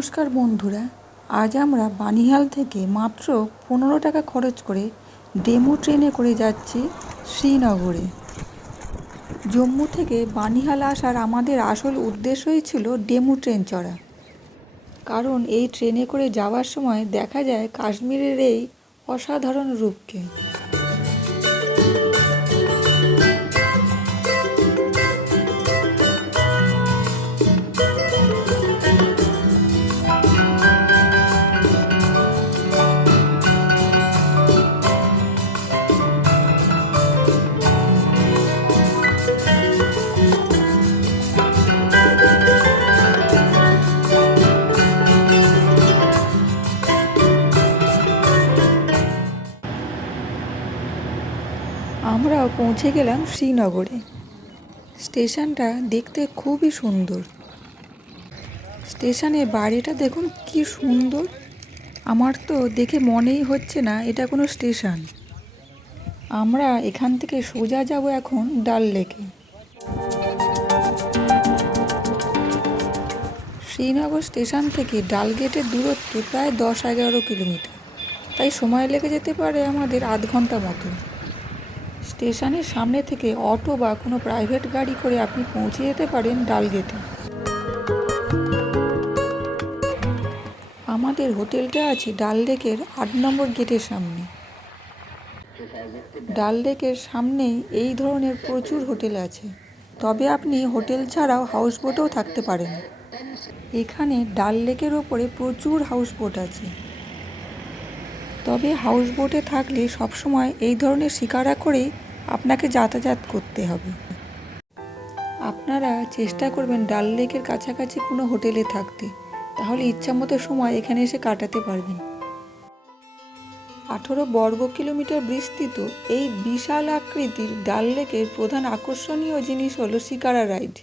নমস্কার বন্ধুরা, আজ আমরা বানিহাল থেকে মাত্র 15 টাকা খরচ করে ডেমো ট্রেনে করে যাচ্ছি শ্রীনগরে। জম্মু থেকে বানিহাল আসার আমাদের আসল উদ্দেশ্যই ছিল ডেমো ট্রেন চড়া, কারণ এই ট্রেনে করে যাওয়ার সময় দেখা যায় কাশ্মীরের এই অসাধারণ রূপকে। আমরাও পৌঁছে গেলাম শ্রীনগরে। স্টেশনটা দেখতে খুবই সুন্দর। স্টেশনের বাইরেটা দেখুন কি সুন্দর। আমার তো দেখে মনেই হচ্ছে না এটা কোনো স্টেশন। আমরা এখান থেকে সোজা যাব এখন ডাল লেকে। শ্রীনগর স্টেশন থেকে ডাল গেটের দূরত্ব প্রায় 10-11 কিলোমিটার, তাই সময় লেগে যেতে পারে আমাদের আধ ঘন্টা মতো। স্টেশনের সামনে থেকে অটো বা কোনো প্রাইভেট গাড়ি করে আপনি পৌঁছে যেতে পারেন ডাল গেটে। আমাদের হোটেলটা আছে ডাল লেকের 8 নম্বর গেটের সামনে। ডাল লেকের সামনেই এই ধরনের প্রচুর হোটেল আছে, তবে আপনি হোটেল ছাড়াও হাউস বোটেও থাকতে পারেন। এখানে ডাল লেকের ওপরে প্রচুর হাউস বোট আছে, তবে হাউস বোটে থাকলে সবসময় এই ধরনের শিকারা করেই আপনাকে যাতায়াত করতে হবে। আপনারা চেষ্টা করবেন ডাল লেকের কাছাকাছি কোনো হোটেলে থাকতে, তাহলে ইচ্ছামতো সময় এখানে এসে কাটাতে পারবেন। 18 বর্গ কিলোমিটার বিস্তৃত এই বিশাল আকৃতির ডাল লেকের প্রধান আকর্ষণীয় জিনিস হলো শিকারা রাইড।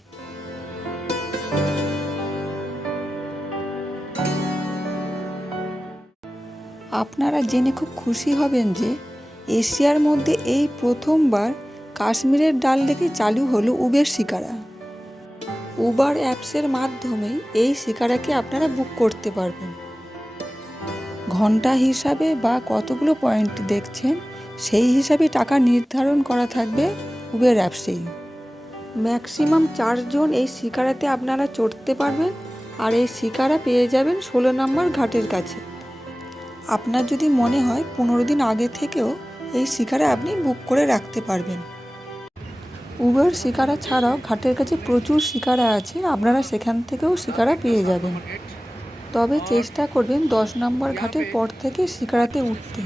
আপনারা জেনে খুব খুশি হবেন যে এশিয়ার মধ্যে এই প্রথমবার কাশ্মীরের ডাল লেকে চালু হলো উবের শিকারা। উবার অ্যাপসের মাধ্যমে এই শিকারাকে আপনারা বুক করতে পারবেন। ঘন্টা হিসাবে বা কতগুলো পয়েন্ট দেখছেন সেই হিসাবে টাকা নির্ধারণ করা থাকবে উবের অ্যাপসেই। ম্যাক্সিমাম 4 জন এই শিকারাতে আপনারা চড়তে পারবেন, আর এই শিকারা পেয়ে যাবেন 16 নম্বর ঘাটের কাছে। আপনার যদি মনে হয় 15 দিন আগে থেকেও এই শিকারা আপনি বুক করে রাখতে পারবেন। উবের শিকারা ছাড়াও ঘাটের কাছে প্রচুর শিকারা আছে, আপনারা সেখান থেকেও শিকারা পেয়ে যাবেন। তবে চেষ্টা করবেন 10 নম্বর ঘাটের পর থেকে শিকারাতে উঠতে,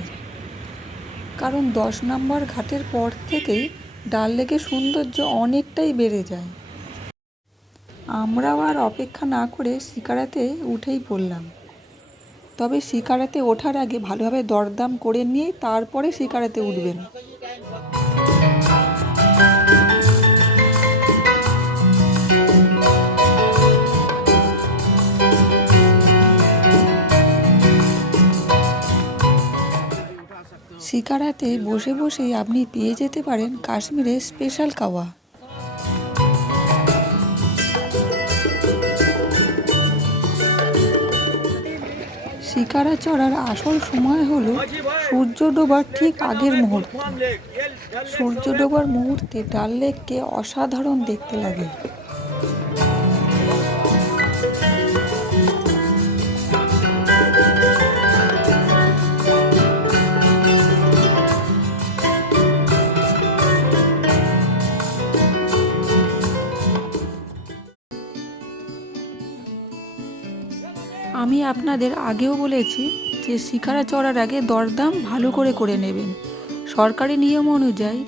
কারণ 10 নম্বর ঘাটের পর থেকেই ডাল লেকের সৌন্দর্য অনেকটাই বেড়ে যায়। আমরাও আর অপেক্ষা না করে শিকারাতে উঠেই পড়লাম। তবে শিকারাতে ওঠার আগে ভালোভাবে দরদাম করে নিয়ে তারপরে শিকারাতে উঠবেন। শিকারাতে বসে বসেই আপনি পেয়ে যেতে পারেন কাশ্মীরের স্পেশাল কাওয়া। শিকারা চড়ার আসল সময় হলো সূর্য ডোবার ঠিক আগের মুহূর্তে। সূর্য ডোবার মুহূর্তে ডাল লেককে অসাধারণ দেখতে লাগে। আমি আপনাদের আগেও বলেছি যে শিকারা চড়ার আগে দরদাম ভালো করে নেবেন। সরকারি নিয়ম অনুযায়ী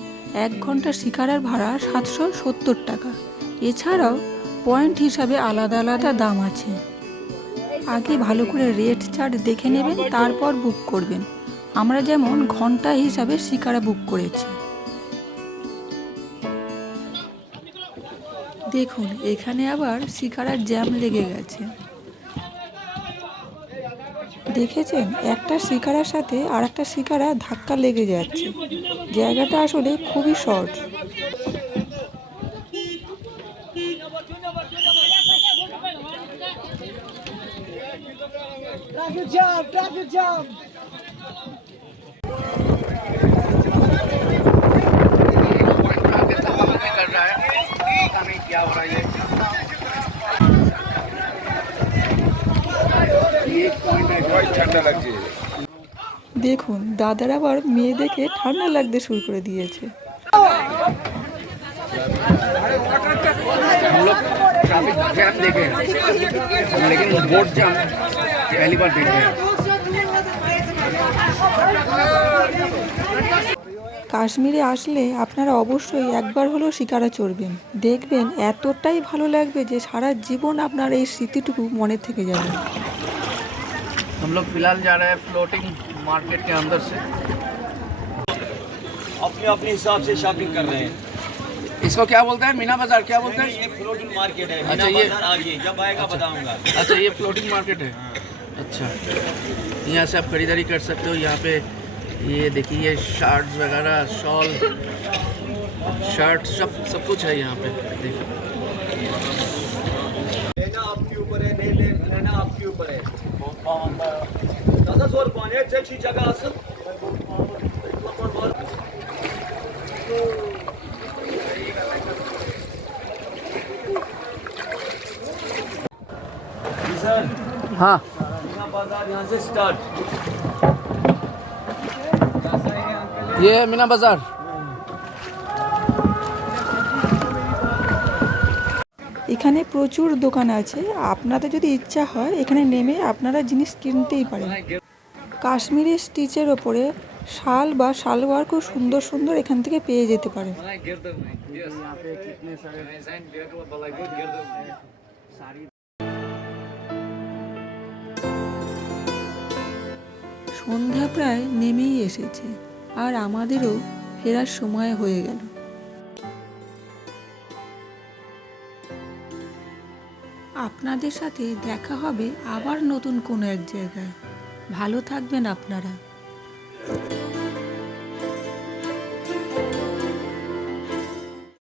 1 ঘন্টা শিকারার ভাড়া 770 টাকা। এছাড়াও পয়েন্ট হিসাবে আলাদা আলাদা দাম আছে। আগে ভালো করে রেট চার্ট দেখে নেবেন, তারপর বুক করবেন। আমরা যেমন ঘন্টা হিসাবে শিকারা বুক করেছি। দেখুন এখানে আবার শিকারার জ্যাম লেগে গেছে। দেখেছেন, একটা শিকারার সাথে আর একটা শিকারা ধাক্কা লেগে যাচ্ছে। জায়গাটা আসলে খুবই short. Traffic jam, traffic jam. দেখুন দাদার আবার মেয়েদেরকে ঠান্ডা লাগতে শুরু করে দিয়েছে। हम लोग ट्रैफिक जैम देखे हैं लेकिन बोट जैम पहली बार देख रहे हैं। কাশ্মীরে আসলে আপনারা অবশ্যই একবার হলেও শিকারা চড়বেন, দেখবেন এতটাই ভালো লাগবে যে সারা জীবন আপনার এই স্মৃতিটুকু মনে থেকে যাবে। हम लोग फिलहाल जा रहे हैं फ्लोटिंग मार्केट के अंदर से। अपने अपने हिसाब से शॉपिंग कर रहे हैं। इसको क्या बोलते हैं, मीना बाजार क्या बोलते हैं? ये फ्लोटिंग मार्केट है। अच्छा, मीना ये- बाजार आगे जब आएगा बताऊंगा। अच्छा ये फ्लोटिंग मार्केट है। अच्छा यहाँ से आप खरीदारी कर सकते हो। यहाँ पे ये देखिए ये शर्ट्स वगैरह शॉल शर्ट सब कुछ है यहाँ पे। देखिए लेना आपके ऊपर है, नहीं लेना आपके ऊपर है। दादा जोर पानी है, चेक शी जगह असıl. सर हाँ मीना बाजार यहाँ से स्टार्ट। ये है मीना बाजार। এখানে প্রচুর দোকান আছে, আপনাদের যদি ইচ্ছা হয় এখানে নেমে আপনারা জিনিস কিনতেই পারেন। কাশ্মীরি স্টিচের ওপরে শাল বা সালোয়ার খুব সুন্দর সুন্দর এখান থেকে পেয়ে যেতে পারেন। সন্ধ্যা প্রায় নেমেই এসেছে আর আমাদেরও ফেরার সময় হয়ে গেল। আপনাদের সাথে দেখা হবে আবার নতুন কোনো এক জায়গায়। ভালো থাকবেন আপনারা।